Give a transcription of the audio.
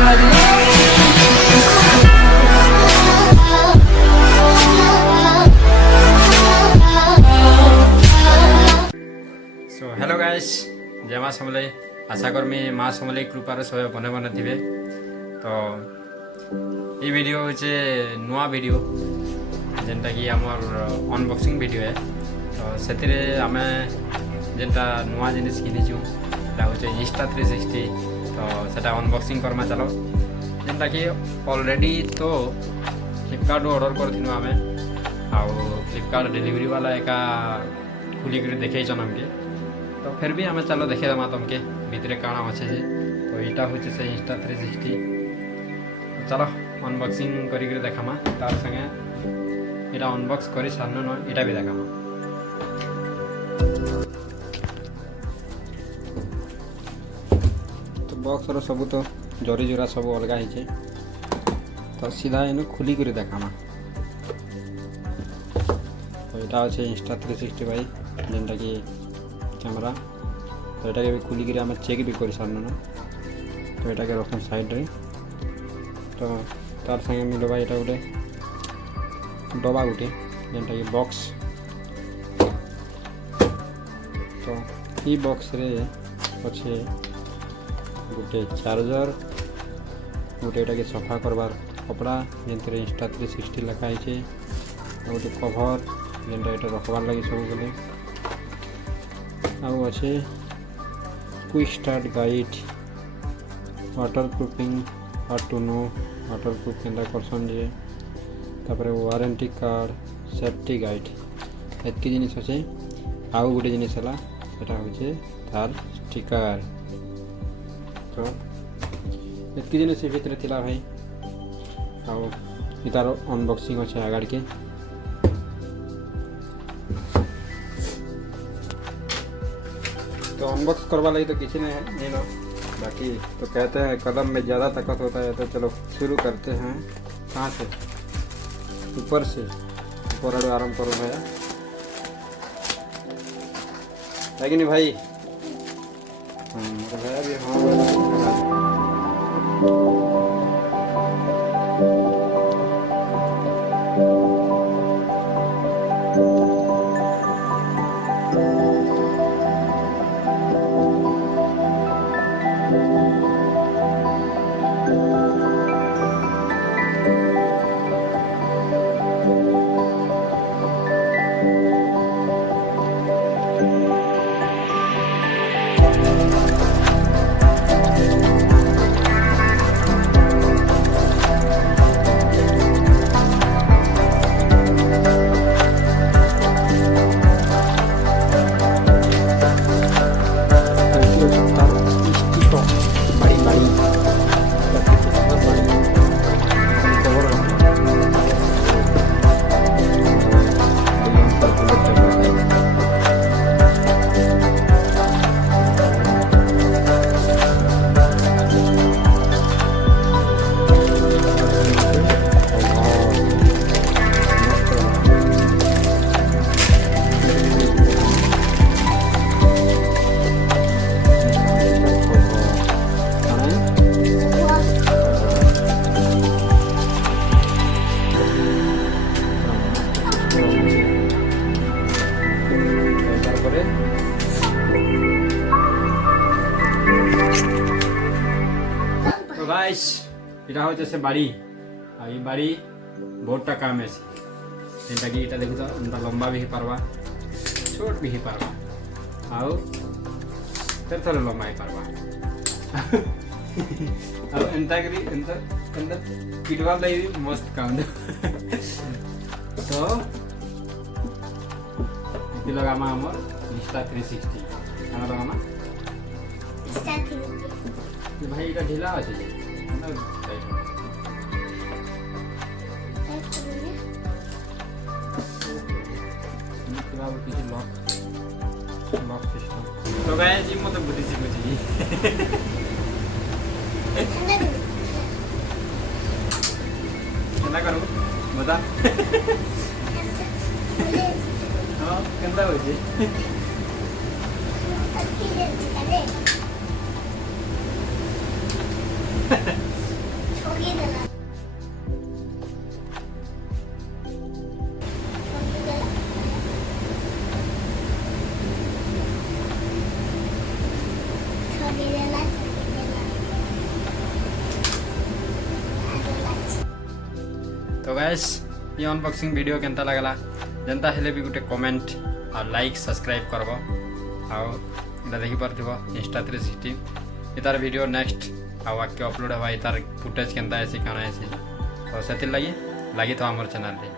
So hello guys जय माँ समले आशा करमी माँ समले कृपार सब बने बने थे। तो ये वीडियो होचे नुआ वीडियो जेनटा कि आमर अनबॉक्सिंग वीडियो है। तो से आम जेनटा नुआ जिनिस किनीचु होचे Insta360। तो सेटा अनबॉक्सिंग करमा चलो जेनटा कि ऑलरेडी तो फ्लिपकार्ट ऑर्डर कर आम फ्लिपकार्ट डिलीवरी वाला एका खुलिक देखे आमके। तो फिर भी आम चलो देखे देमा तुमके भितर काଣା अच्छे जे। तो यहाँ हूँ से Insta360। तो चलो अनबॉक्सिंग करी देखामा तार संगे यहाँ अनबॉक्स कर सारन न यहाँ भी देखामा। तो बॉक्स रो सब तो जरी जुरा सब अलग है। तो सीधा इन खुलिक देखामा। तो यहाँ अच्छे Insta360 भाई जेनटा कि कैमरा। तो यहाँ भी खुलिक आम चेक भी कर सारन। तो यहाँ के रखूँ साइड रे। तो तार संगे मिलवा यहाँ गोटे डबा गोटे जेनटा कि बॉक्स। तो ये बॉक्स रे अच्छे गोटे चार्जर गोटे यहाँ के सफा करवार कपड़ा जेनते Insta360 लिखाई है। गोटे कभर जेनटा यहाँ रखबार लगी सब बेले आउ अच्छे quick start guide water proofing how to know water proof केन्दा करसन जे। तापर वारंटी कार्ड सेफ्टी गाइड एतकी जिनिस अच्छे। आउ गोटे जिनिस है सेटा होचे तार स्टिकर। तो एतकी जिनिस भितर थिला भाई। आउ तार अनबॉक्सिंग अच्छे आगाड़ के। तो अनबॉक्स करवा लगी तो किसी नहीं लो बाकी। तो कहते हैं कदम में ज़्यादा ताकत होता है। तो चलो शुरू करते हैं। कहाँ से ऊपर से ऊपर आराम करो भैया है कि नहीं भाई। भैया भी हाँ गाइस এটা হচ্ছে সে বাড়ি। আর এই বাড়ি বহুতটা কাম আছে যেটা কি এটা দেখুছ এটা লম্বা भी পারবা छोट भी पारबा आउ फिर थोड़ा लंबा ही पारबा अब एंता करी एंता एंता किटवा लई मस्त काम दे। तो इति लगामा हमर Insta360 आना लगामा Insta360 भाई এটা ढीला আছে ना टाइट किसी लॉक सिस्टम। तो गए जी मत बुद्धि सी कुछ जी क्या करूँ बता हाँ केंदा हो जी गाइस ये अनबॉक्सिंग वीडियो केनता लगला जनता हेले भी गोटे कमेंट और लाइक सब्सक्राइब करबो आउ इटा देखि परथिबो इंस्टा 360 इतार वीडियो नेक्स्ट आउ आके अपलोड हवा इतार फुटेज केनता ऐसी काना ऐसी तो सेति लगी तो हमर चैनल रे।